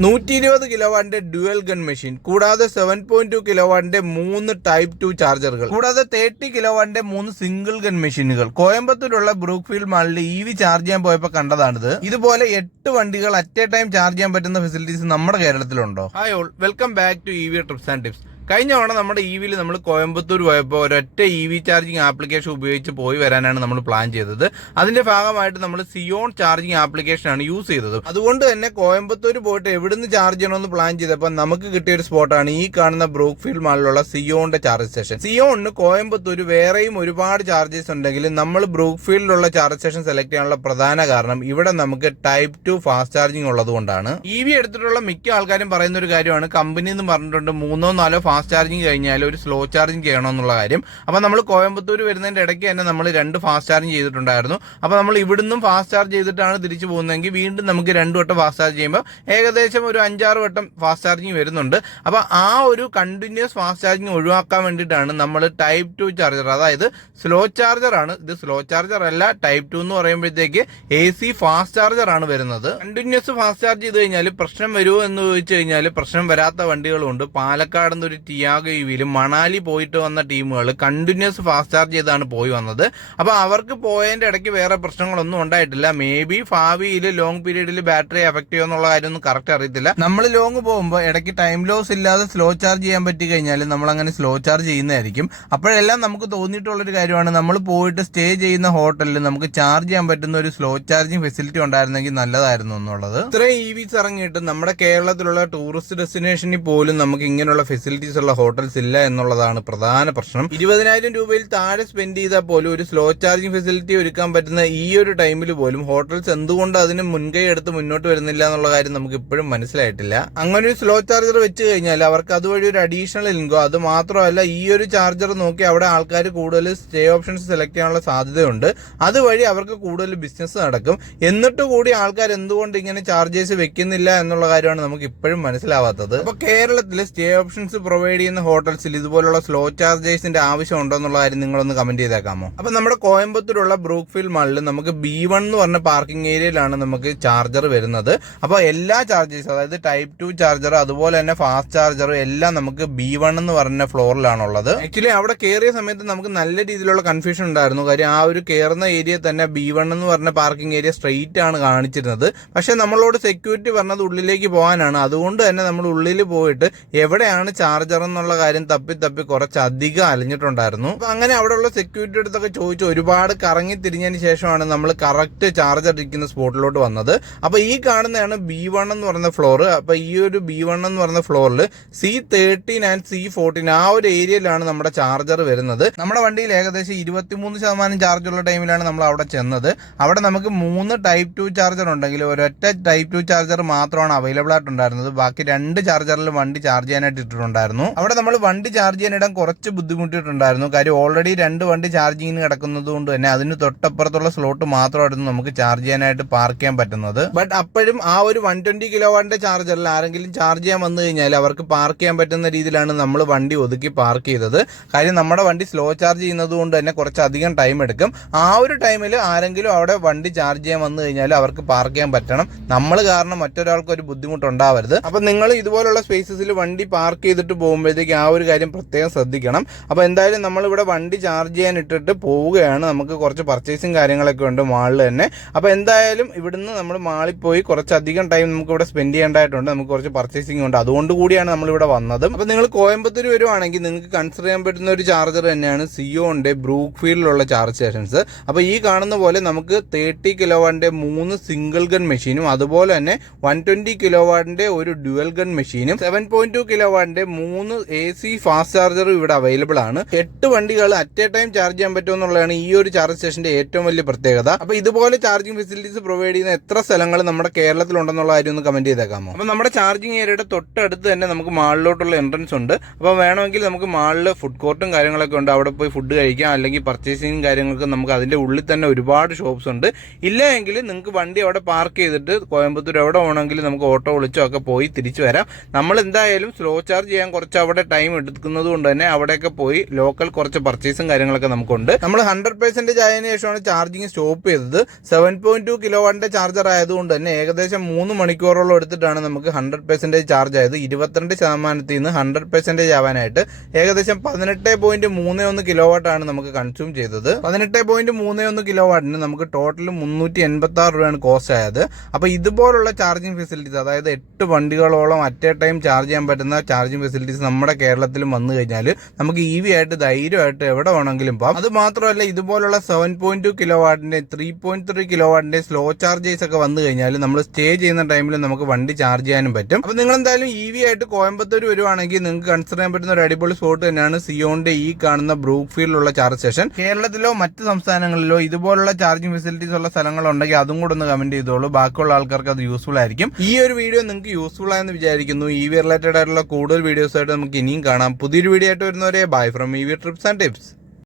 120 കിലോവാട്ടിന്റെ dual gun machine, കൂടാതെ 7.2 കിലോവാട്ടിന്റെ 3 type 2 ചാർജറുകൾ, കൂടാതെ 30 കിലോവാട്ടിന്റെ 3 single gun മെഷീനുകൾ കോയമ്പത്തൂരുള്ള ബ്രൂക്ക്ഫീൽഡ് മാളിൽ EV ചാർജ് ചെയ്യാൻ പോയപ്പോൾ കണ്ടതാണിത്. ഇതുപോലെ 8 വണ്ടികൾ അറ്റ് എ ടൈം ചാർജ് ചെയ്യാൻ പറ്റുന്ന ഫെസിലിറ്റീസ് നമ്മുടെ കേരളത്തിലുണ്ടോ? Hi all, welcome back to EV trips and tips. കഴിഞ്ഞ തവണ നമ്മുടെ EVയിൽ നമ്മൾ കോയമ്പത്തൂർ പോയപ്പോൾ ഒരൊറ്റ EV ചാർജിങ് ആപ്ലിക്കേഷൻ ഉപയോഗിച്ച് പോയി വരാനാണ് നമ്മൾ പ്ലാൻ ചെയ്തത്. അതിന്റെ ഭാഗമായിട്ട് നമ്മൾ സിയോൺ ചാർജിങ് ആപ്ലിക്കേഷനാണ് യൂസ് ചെയ്തത്. അതുകൊണ്ട് തന്നെ കോയമ്പത്തൂർ പോയിട്ട് എവിടുന്ന് ചാർജ് ചെയ്യണമെന്ന് പ്ലാൻ ചെയ്തപ്പോൾ നമുക്ക് കിട്ടിയ ഒരു സ്പോട്ടാണ് ഈ കാണുന്ന ബ്രൂക്ക്ഫീൽഡ് മാളിലുള്ള സിയോണിന്റെ ചാർജ് സ്റ്റേഷൻ. സിയോണിന് കോയമ്പത്തൂർ വേറെയും ഒരുപാട് ചാർജസ് ഉണ്ടെങ്കിലും നമ്മൾ ബ്രൂക്ക്ഫീൽഡിലുള്ള ചാർജ് സ്റ്റേഷൻ സെലക്ട് ചെയ്യാനുള്ള പ്രധാന കാരണം ഇവിടെ നമുക്ക് ടൈപ്പ് 2 ഫാസ്റ്റ് ചാർജിങ് ഉള്ളതുകൊണ്ടാണ്. EV എടുത്തിട്ടുള്ള മിക്ക ആൾക്കാരും പറയുന്ന ഒരു കാര്യമാണ്, കമ്പനി എന്ന് പറഞ്ഞിട്ടുണ്ട് 3-4 ഫാസ്റ്റ് ചാർജിങ് കഴിഞ്ഞാൽ ഒരു സ്ലോ ചാർജിങ് ചെയ്യണമെന്നുള്ള കാര്യം. അപ്പോൾ നമ്മൾ കോയമ്പത്തൂർ വരുന്നതിന്റെ ഇടയ്ക്ക് തന്നെ നമ്മൾ 2 ഫാസ്റ്റ് ചാർജിങ് ചെയ്തിട്ടുണ്ടായിരുന്നു. അപ്പോൾ നമ്മൾ ഇവിടുന്നും ഫാസ്റ്റ് ചാർജ് ചെയ്തിട്ടാണ് തിരിച്ചു പോകുന്നതെങ്കിൽ വീണ്ടും നമുക്ക് 2 വട്ടം ഫാസ്റ്റ് ചാർജ് ചെയ്യുമ്പോൾ ഏകദേശം ഒരു 5-6 വട്ടം ഫാസ്റ്റ് ചാർജിങ് വരുന്നുണ്ട്. അപ്പോൾ ആ ഒരു കണ്ടിന്യൂസ് ഫാസ്റ്റ് ചാർജിങ് ഒഴിവാക്കാൻ വേണ്ടിയിട്ടാണ് നമ്മൾ ടൈപ്പ് 2 ചാർജർ, അതായത് സ്ലോ ചാർജർ ആണ് ഇത്. സ്ലോ ചാർജർ അല്ല, ടൈപ്പ് 2 എന്ന് പറയുമ്പോഴത്തേക്ക് AC ഫാസ്റ്റ് ചാർജർ ആണ് വരുന്നത്. കണ്ടിന്യൂസ് ഫാസ്റ്റ് ചാർജ് ചെയ്ത് കഴിഞ്ഞാൽ പ്രശ്നം വരുമോ എന്ന് ചോദിച്ചു കഴിഞ്ഞാൽ പ്രശ്നം വരാത്ത വണ്ടികളുണ്ട്. പാലക്കാട് നിന്ന് ഒരു ടിയാഗോ EVയിലും മണാലി പോയിട്ട് വന്ന ടീമുകൾ കണ്ടിന്യൂസ് ഫാസ്റ്റ് ചാർജ് ചെയ്താണ് പോയി വന്നത്. അപ്പോൾ അവർക്ക് പോയതിന്റെ ഇടയ്ക്ക് വേറെ പ്രശ്നങ്ങളൊന്നും ഉണ്ടായിട്ടില്ല. മേ ബി ഭാവിയിൽ ലോങ് പീരീഡിൽ ബാറ്ററി എഫക്ട് ചെയ്യുമെന്നുള്ള കാര്യമൊന്നും കറക്റ്റ് അറിയത്തില്ല. നമ്മൾ ലോങ് പോകുമ്പോൾ ഇടയ്ക്ക് ടൈം ലോസ് ഇല്ലാതെ സ്ലോ ചാർജ് ചെയ്യാൻ പറ്റി കഴിഞ്ഞാൽ നമ്മൾ അങ്ങനെ സ്ലോ ചാർജ് ചെയ്യുന്നതായിരിക്കും. അപ്പോഴെല്ലാം നമുക്ക് തോന്നിയിട്ടുള്ളൊരു കാര്യമാണ്, നമ്മൾ പോയിട്ട് സ്റ്റേ ചെയ്യുന്ന ഹോട്ടലിൽ നമുക്ക് ചാർജ് ചെയ്യാൻ പറ്റുന്ന ഒരു സ്ലോ ചാർജിങ് ഫെസിലിറ്റി ഉണ്ടായിരുന്നെങ്കിൽ നല്ലതായിരുന്നു എന്നുള്ളത്. ഇത്രയും EVs ഇറങ്ങിയിട്ട് നമ്മുടെ കേരളത്തിലുള്ള ടൂറിസ്റ്റ് ഡെസ്റ്റിനേഷനിൽ പോലും നമുക്ക് ഇങ്ങനെയുള്ള ഫെസിലിറ്റീസ് ഉള്ള ഹോട്ടൽസ് ഇല്ല എന്നുള്ളതാണ് പ്രധാന പ്രശ്നം. 20,000 രൂപയിൽ താഴെ സ്പെൻഡ് ചെയ്താൽ പോലും ഒരു സ്ലോ ചാർജിങ് ഫെസിലിറ്റി ഒരുക്കാൻ പറ്റുന്ന ഈ ഒരു ടൈമിൽ പോലും ഹോട്ടൽസ് എന്തുകൊണ്ട് അതിന് മുൻകൈ എടുത്ത് മുന്നോട്ട് വരുന്നില്ല എന്നുള്ള കാര്യം നമുക്ക് ഇപ്പോഴും മനസ്സിലായിട്ടില്ല. അങ്ങനെ ഒരു സ്ലോ ചാർജർ വെച്ച് കഴിഞ്ഞാൽ അവർക്ക് അതുവഴി ഒരു അഡീഷണൽ ഇൻകോ, അത് മാത്രമല്ല ഈ ഒരു ചാർജർ നോക്കി അവിടെ ആൾക്കാർ കൂടുതൽ സ്റ്റേ ഓപ്ഷൻസ് സെലക്ട് ചെയ്യാനുള്ള സാധ്യതയുണ്ട്. അതുവഴി അവർക്ക് കൂടുതൽ ബിസിനസ് നടക്കും. എന്നിട്ട് കൂടി ആൾക്കാർ എന്തുകൊണ്ട് ഇങ്ങനെ ചാർജേഴ്സ് വെക്കുന്നില്ല എന്നുള്ള കാര്യമാണ് നമുക്ക് ഇപ്പോഴും മനസ്സിലാവാത്തത്. അപ്പൊ കേരളത്തിൽ സ്റ്റേ ഓപ്ഷൻസ് പ്രൊവൈഡ് ചെയ്യുന്ന ഹോട്ടൽസിൽ ഇതുപോലുള്ള സ്ലോ ചാർജേഴ്സിന്റെ ആവശ്യം ഉണ്ടോ എന്നുള്ള കാര്യം നിങ്ങളൊന്ന് കമന്റ് ചെയ്തേക്കാമോ? അപ്പൊ നമ്മുടെ കോയമ്പത്തൂരുള്ള ബ്രൂക്ക്ഫീൽഡ് മാളിൽ നമുക്ക് B1 എന്ന് പറഞ്ഞ പാർക്കിംഗ് ഏരിയയിലാണ് നമുക്ക് ചാർജർ വരുന്നത്. അപ്പോൾ എല്ലാ ചാർജേഴ്സ്, അതായത് ടൈപ്പ് 2 ചാർജർ അതുപോലെ തന്നെ ഫാസ്റ്റ് ചാർജറും എല്ലാം നമുക്ക് B1 എന്ന് പറഞ്ഞ ഫ്ലോറിലാണുള്ളത്. ആക്ച്വലി അവിടെ കയറിയ സമയത്ത് നമുക്ക് നല്ല രീതിയിലുള്ള കൺഫ്യൂഷൻ ഉണ്ടായിരുന്നു. കാര്യം ആ ഒരു കയറുന്ന ഏരിയ തന്നെ B1 എന്ന് പറഞ്ഞ പാർക്കിംഗ് ഏരിയ സ്ട്രെയിറ്റ് ആണ് കാണിച്ചിരുന്നത്. പക്ഷെ നമ്മളോട് സെക്യൂരിറ്റി പറഞ്ഞത് ഉള്ളിലേക്ക് പോകാനാണ്. അതുകൊണ്ട് തന്നെ നമ്മൾ ഉള്ളിൽ പോയിട്ട് എവിടെയാണ് ചാർജർ എന്നുള്ള കാര്യം തപ്പി കുറച്ചധികം അലഞ്ഞിട്ടുണ്ടായിരുന്നു. അപ്പൊ അങ്ങനെ അവിടെയുള്ള സെക്യൂരിറ്റി അടുത്തൊക്കെ ചോദിച്ചു ഒരുപാട് കറങ്ങി തിരിഞ്ഞതിന് ശേഷമാണ് നമ്മൾ കറക്റ്റ് ചാർജർ ഇരിക്കുന്ന സ്പോട്ടിലോട്ട് വന്നത്. അപ്പൊ ഈ കാണുന്നതാണ് B1 എന്ന് പറയുന്ന ഫ്ലോർ. അപ്പൊ ഈ ഒരു B1 എന്ന് പറയുന്ന ഫ്ലോറിൽ C13 ആൻഡ് C14 ആ ഒരു ഏരിയയിലാണ് നമ്മുടെ ചാർജർ വരുന്നത്. നമ്മുടെ വണ്ടിയിൽ ഏകദേശം 23% ചാർജുള്ള ടൈമിലാണ് നമ്മൾ അവിടെ ചെന്നത്. അവിടെ നമുക്ക് 3 ടൈപ്പ് 2 ചാർജർ ഉണ്ടെങ്കിൽ ഒരൊറ്റ ടൈപ്പ് 2 ചാർജർ മാത്രമാണ് അവൈലബിൾ ആയിട്ടുണ്ടായിരുന്നത്. ബാക്കി 2 ചാർജറിൽ വണ്ടി ചാർജ് ചെയ്യാനായിട്ട് ഇട്ടിട്ടുണ്ടായിരുന്നു. അവിടെ നമ്മൾ വണ്ടി ചാർജ് ചെയ്യാനിടാൻ കുറച്ച് ബുദ്ധിമുട്ടിയിട്ടുണ്ടായിരുന്നു. കാര്യം ഓൾറെഡി 2 വണ്ടി ചാർജിങ്ങിന് കിടക്കുന്നത് കൊണ്ട് തന്നെ അതിന് തൊട്ടപ്പുറത്തുള്ള സ്ലോട്ട് മാത്രമായിരുന്നു നമുക്ക് ചാർജ് ചെയ്യാനായിട്ട് പാർക്ക് ചെയ്യാൻ പറ്റുന്നത്. ബട്ട് അപ്പോഴും ആ ഒരു 120 കിലോവാട്ടിന്റെ ചാർജറിൽ ആരെങ്കിലും ചാർജ് ചെയ്യാൻ വന്നു കഴിഞ്ഞാൽ അവർക്ക് പാർക്ക് ചെയ്യാൻ പറ്റുന്ന രീതിയിലാണ് നമ്മൾ വണ്ടി ഒതുക്കി പാർക്ക് ചെയ്തത്. കാര്യം നമ്മുടെ വണ്ടി സ്ലോ ചാർജ് ചെയ്യുന്നത് കൊണ്ട് തന്നെ കുറച്ചധികം ടൈം എടുക്കും. ആ ഒരു ടൈമിൽ ആരെങ്കിലും അവിടെ വണ്ടി ചാർജ് ചെയ്യാൻ വന്നു കഴിഞ്ഞാൽ അവർക്ക് പാർക്ക് ചെയ്യാൻ പറ്റണം. നമ്മൾ കാരണം മറ്റൊരാൾക്ക് ഒരു ബുദ്ധിമുട്ടുണ്ടാവരുത്. അപ്പൊ നിങ്ങൾ ഇതുപോലുള്ള സ്പേസസിൽ വണ്ടി പാർക്ക് ചെയ്തിട്ട് പോകുമ്പോഴത്തേക്ക് ആ ഒരു കാര്യം പ്രത്യേകം ശ്രദ്ധിക്കണം. അപ്പോൾ എന്തായാലും നമ്മളിവിടെ വണ്ടി ചാർജ് ചെയ്യാൻ ഇട്ടിട്ട് പോവുകയാണ്. നമുക്ക് കുറച്ച് പർച്ചേസിങ് കാര്യങ്ങളൊക്കെ ഉണ്ട് മാളിൽ തന്നെ. അപ്പോൾ എന്തായാലും ഇവിടുന്ന് നമ്മൾ മാളിൽ പോയി കുറച്ചധികം ടൈം നമുക്ക് ഇവിടെ സ്പെൻഡ് ചെയ്യേണ്ടതായിട്ടുണ്ട്. നമുക്ക് കുറച്ച് പർച്ചേസിംഗ് ഉണ്ട്, അതുകൊണ്ട് കൂടിയാണ് നമ്മളിവിടെ വന്നത്. അപ്പോൾ നിങ്ങൾ കോയമ്പത്തൂർ വരുവാണെങ്കിൽ നിങ്ങൾക്ക് കൺസിഡർ ചെയ്യാൻ പറ്റുന്ന ഒരു ചാർജർ തന്നെയാണ് സിയോണിന്റെ ബ്രൂക്ക്ഫീൽഡിലുള്ള ചാർജ് സ്റ്റേഷൻസ്. അപ്പോൾ ഈ കാണുന്ന പോലെ നമുക്ക് 30 കിലോവാട്ടിന്റെ 3 സിംഗിൾ ഗൺ മെഷീനും അതുപോലെ തന്നെ 120 കിലോവാട്ടിന്റെ ഒരു ഡ്യുവൽ ഗൺ മെഷീനും 7.2 കിലോവാട്ടിന്റെ 3 AC ഫാസ്റ്റ് ചാർജറും ഇവിടെ അവൈലബിൾ ആണ്. 8 വണ്ടികൾ അറ്റ് എ ടൈം ചാർജ് ചെയ്യാൻ പറ്റുമെന്നുള്ളതാണ് ഈ ഒരു ചാർജ് സ്റ്റേഷന്റെ ഏറ്റവും വലിയ പ്രത്യേകത. അപ്പോൾ ഇതുപോലെ ചാർജിങ് ഫെസിലിറ്റീസ് പ്രൊവൈഡ് ചെയ്യുന്ന എത്ര സ്ഥലങ്ങൾ നമ്മുടെ കേരളത്തിലുണ്ടെന്നുള്ള കാര്യം ഒന്ന് കമന്റ് ചെയ്തേക്കാമോ? അപ്പോൾ നമ്മുടെ ചാർജിങ് ഏരിയയുടെ തൊട്ടടുത്ത് തന്നെ നമുക്ക് മാളിലോട്ടുള്ള എൻട്രൻസ് ഉണ്ട്. അപ്പോൾ വേണമെങ്കിൽ നമുക്ക് മാളിൽ ഫുഡ് കോർട്ടും കാര്യങ്ങളൊക്കെ ഉണ്ട്, അവിടെ പോയി ഫുഡ് കഴിക്കാം. അല്ലെങ്കിൽ പർച്ചേസിങ് കാര്യങ്ങൾക്ക് നമുക്ക് അതിന്റെ ഉള്ളിൽ തന്നെ ഒരുപാട് ഷോപ്സ് ഉണ്ട്. ഇല്ല എങ്കിൽ നിങ്ങൾക്ക് വണ്ടി അവിടെ പാർക്ക് ചെയ്തിട്ട് കോയമ്പത്തൂർ എവിടെ വേണമെങ്കിലും നമുക്ക് ഓട്ടോ വിളിച്ചോ ഒക്കെ പോയി തിരിച്ചു വരാം. നമ്മൾ എന്തായാലും സ്ലോ ചാർജ് ചെയ്യാൻ കുറച്ച് കുറച്ച് അവിടെ ടൈം എടുക്കുന്നത് കൊണ്ട് തന്നെ അവിടെയൊക്കെ പോയി ലോക്കൽ കുറച്ച് പർച്ചേസും കാര്യങ്ങളൊക്കെ നമുക്കുണ്ട്. നമ്മൾ 100% ആയതിനു ശേഷമാണ് ചാർജിങ് സ്റ്റോപ്പ് ചെയ്തത്. 7.2 കിലോ വാട്ടിന്റെ ചാർജർ ആയതുകൊണ്ട് തന്നെ ഏകദേശം 3 മണിക്കൂറോളം എടുത്തിട്ടാണ് നമുക്ക് 100% ചാർജ് ആയത്. 22% നിന്ന് 100% ആവാനായിട്ട് ഏകദേശം 18.31 കിലോ വാട്ടാണ് നമുക്ക് കൺസ്യൂം ചെയ്തത്. 18.31 കിലോ വാട്ടിന് നമുക്ക് ടോട്ടൽ 386 രൂപയാണ് കോസ്റ്റ് ആയത്. അപ്പൊ ഇതുപോലുള്ള ചാർജിങ് ഫെസിലിറ്റീസ്, അതായത് 8 വണ്ടികളോളം അറ്റ് എ ടൈം ചാർജ് ചെയ്യാൻ പറ്റുന്ന ചാർജിങ് ഫെസിലിറ്റീസ് നമ്മുടെ കേരളത്തിലും വന്നു കഴിഞ്ഞാൽ നമുക്ക് EV ആയിട്ട് ധൈര്യമായിട്ട് എവിടെ വേണമെങ്കിലും പോകാം. അത് മാത്രമല്ല, ഇതുപോലുള്ള 7.2 കിലോ വാട്ടിന്റെ 3.3 കിലോ വാട്ടിന്റെ സ്ലോ ചാർജേഴ്സ് ഒക്കെ വന്നു കഴിഞ്ഞാൽ നമ്മൾ സ്റ്റേ ചെയ്യുന്ന ടൈമിൽ നമുക്ക് വണ്ടി ചാർജ് ചെയ്യാനും പറ്റും. അപ്പൊ നിങ്ങൾ എന്തായാലും EV ആയിട്ട് കോയമ്പത്തൂർ വരുവാണെങ്കിൽ നിങ്ങൾക്ക് കൺസിഡർ ചെയ്യാൻ പറ്റുന്ന ഒരു അടിപൊളി സ്പോട്ട് തന്നെയാണ് സിയോന്റെ ഈ കാണുന്ന ബ്രൂക്ക്ഫീൽഡിലുള്ള ചാർജ് സ്റ്റേഷൻ. കേരളത്തിലോ മറ്റ് സംസ്ഥാനങ്ങളിലോ ഇതുപോലുള്ള ചാർജിങ് ഫെസിലിറ്റീസ് ഉള്ള സ്ഥലങ്ങളുണ്ടെങ്കിൽ അതും കൂടെ ഒന്ന് കമന്റ് ചെയ്തോളൂ. ബാക്കിയുള്ള ആൾക്കാർക്ക് അത് യൂസ്ഫുൾ ആയിരിക്കും. ഈ ഒരു വീഡിയോ നിങ്ങൾക്ക് യൂസ്ഫുൾ ആയെന്ന് വിചാരിക്കുന്നു. EV റിലേറ്റഡ് ആയിട്ടുള്ള കൂടുതൽ വീഡിയോസ് ആയിട്ട് നമുക്ക് ഇനിയും കാണാം. പുതിയൊരു വീഡിയോ ആയിട്ട് വരുന്നവരെ bye from EV trips and tips.